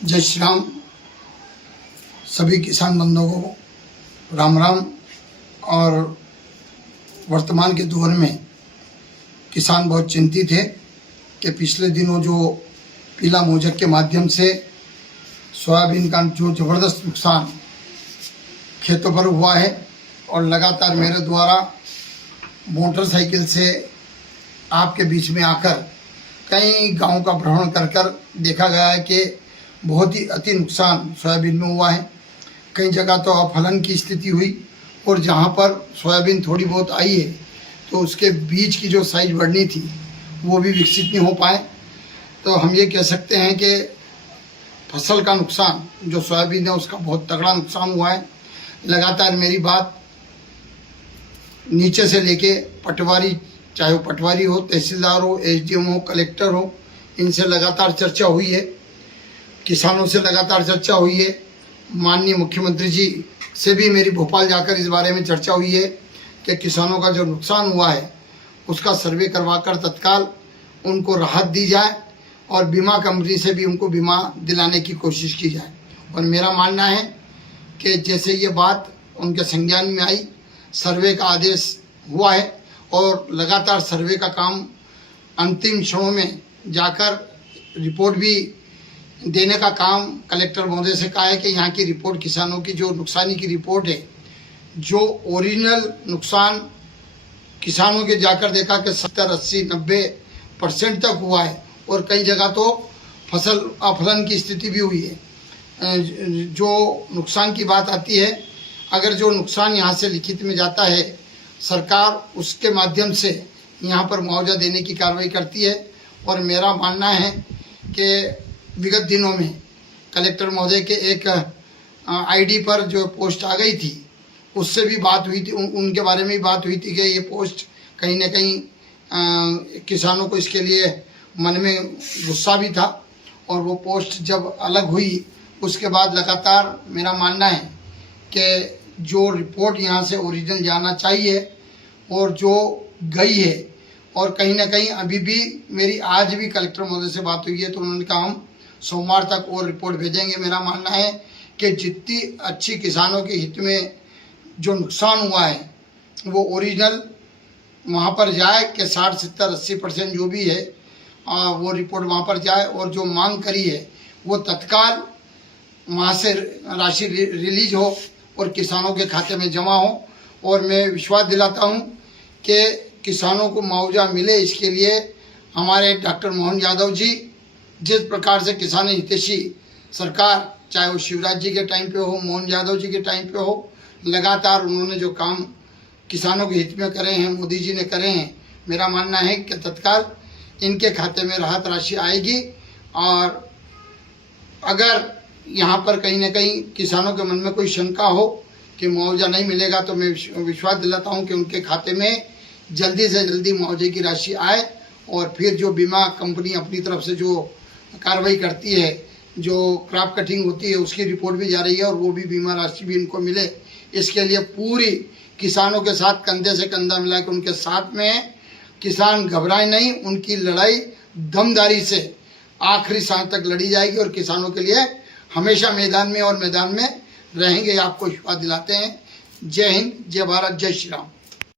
जय श्री राम। सभी किसान बंधुओं को राम राम। और वर्तमान के दौर में किसान बहुत चिंतित है कि पिछले दिनों जो पीला मोजक के माध्यम से सोयाबीन का जो ज़बरदस्त नुकसान खेतों पर हुआ है और लगातार मेरे द्वारा मोटरसाइकिल से आपके बीच में आकर कई गांव का भ्रमण कर कर देखा गया है कि बहुत ही अति नुकसान सोयाबीन में हुआ है। कई जगह तो अफलन की स्थिति हुई और जहां पर सोयाबीन थोड़ी बहुत आई है तो उसके बीज की जो साइज बढ़नी थी वो भी विकसित नहीं हो पाए। तो हम ये कह सकते हैं कि फसल का नुकसान जो सोयाबीन है उसका बहुत तगड़ा नुकसान हुआ है। लगातार मेरी बात नीचे से लेके पटवारी, चाहे वो पटवारी हो, तहसीलदार हो, एसडीएम हो, कलेक्टर हो, इनसे लगातार चर्चा हुई है। किसानों से लगातार चर्चा हुई है। माननीय मुख्यमंत्री जी से भी मेरी भोपाल जाकर इस बारे में चर्चा हुई है कि किसानों का जो नुकसान हुआ है उसका सर्वे करवाकर तत्काल उनको राहत दी जाए और बीमा कंपनी से भी उनको बीमा दिलाने की कोशिश की जाए। और मेरा मानना है कि जैसे ये बात उनके संज्ञान में आई, सर्वे का आदेश हुआ है और लगातार सर्वे का काम अंतिम क्षणों में जाकर रिपोर्ट भी देने का काम कलेक्टर महोदय से कहा है कि यहाँ की रिपोर्ट, किसानों की जो नुकसानी की रिपोर्ट है, जो ओरिजिनल नुकसान किसानों के जाकर देखा कि 70, 80, 90% तक हुआ है और कई जगह तो फसल अफलन की स्थिति भी हुई है। जो नुकसान की बात आती है, अगर जो नुकसान यहाँ से लिखित में जाता है, सरकार उसके माध्यम से यहाँ पर मुआवजा देने की कार्रवाई करती है। और मेरा मानना है कि विगत दिनों में कलेक्टर महोदय के एक आईडी पर जो पोस्ट आ गई थी उससे भी बात हुई थी, उनके बारे में भी बात हुई थी कि ये पोस्ट कहीं ना कहीं किसानों को इसके लिए मन में गुस्सा भी था। और वो पोस्ट जब अलग हुई उसके बाद लगातार मेरा मानना है कि जो रिपोर्ट यहाँ से ओरिजिनल जाना चाहिए और जो गई है, और कहीं ना कहीं अभी भी मेरी आज भी कलेक्टर महोदय से बात हुई है तो उन्होंने कहा हम सोमवार तक और रिपोर्ट भेजेंगे। मेरा मानना है कि जितनी अच्छी किसानों के हित में जो नुकसान हुआ है वो ओरिजिनल वहाँ पर जाए कि 60, 70, 80% जो भी है वो रिपोर्ट वहाँ पर जाए और जो मांग करी है वो तत्काल वहाँ से राशि रिलीज हो और किसानों के खाते में जमा हो। और मैं विश्वास दिलाता हूँ कि किसानों को मुआवजा मिले, इसके लिए हमारे डॉक्टर मोहन यादव जी जिस प्रकार से किसान हितैषी सरकार, चाहे वो शिवराज जी के टाइम पे हो, मोहन यादव जी के टाइम पे हो, लगातार उन्होंने जो काम किसानों के हित में करे हैं, मोदी जी ने करे हैं, मेरा मानना है कि तत्काल इनके खाते में राहत राशि आएगी। और अगर यहाँ पर कहीं ना कहीं किसानों के मन में कोई शंका हो कि मुआवजा नहीं मिलेगा तो मैं विश्वास दिलाता हूँ कि उनके खाते में जल्दी से जल्दी मुआवजे की राशि आए और फिर जो बीमा कंपनी अपनी तरफ से जो कार्रवाई करती है, जो क्रॉप कटिंग होती है उसकी रिपोर्ट भी जा रही है और वो भी बीमा राशि भी इनको मिले। इसके लिए पूरी किसानों के साथ कंधे से कंधा मिला के उनके साथ में, किसान घबराए नहीं, उनकी लड़ाई दमदारी से आखिरी सांस तक लड़ी जाएगी और किसानों के लिए हमेशा मैदान में रहेंगे, आपको विश्वास दिलाते हैं। जय हिंद, जय भारत, जय श्री राम।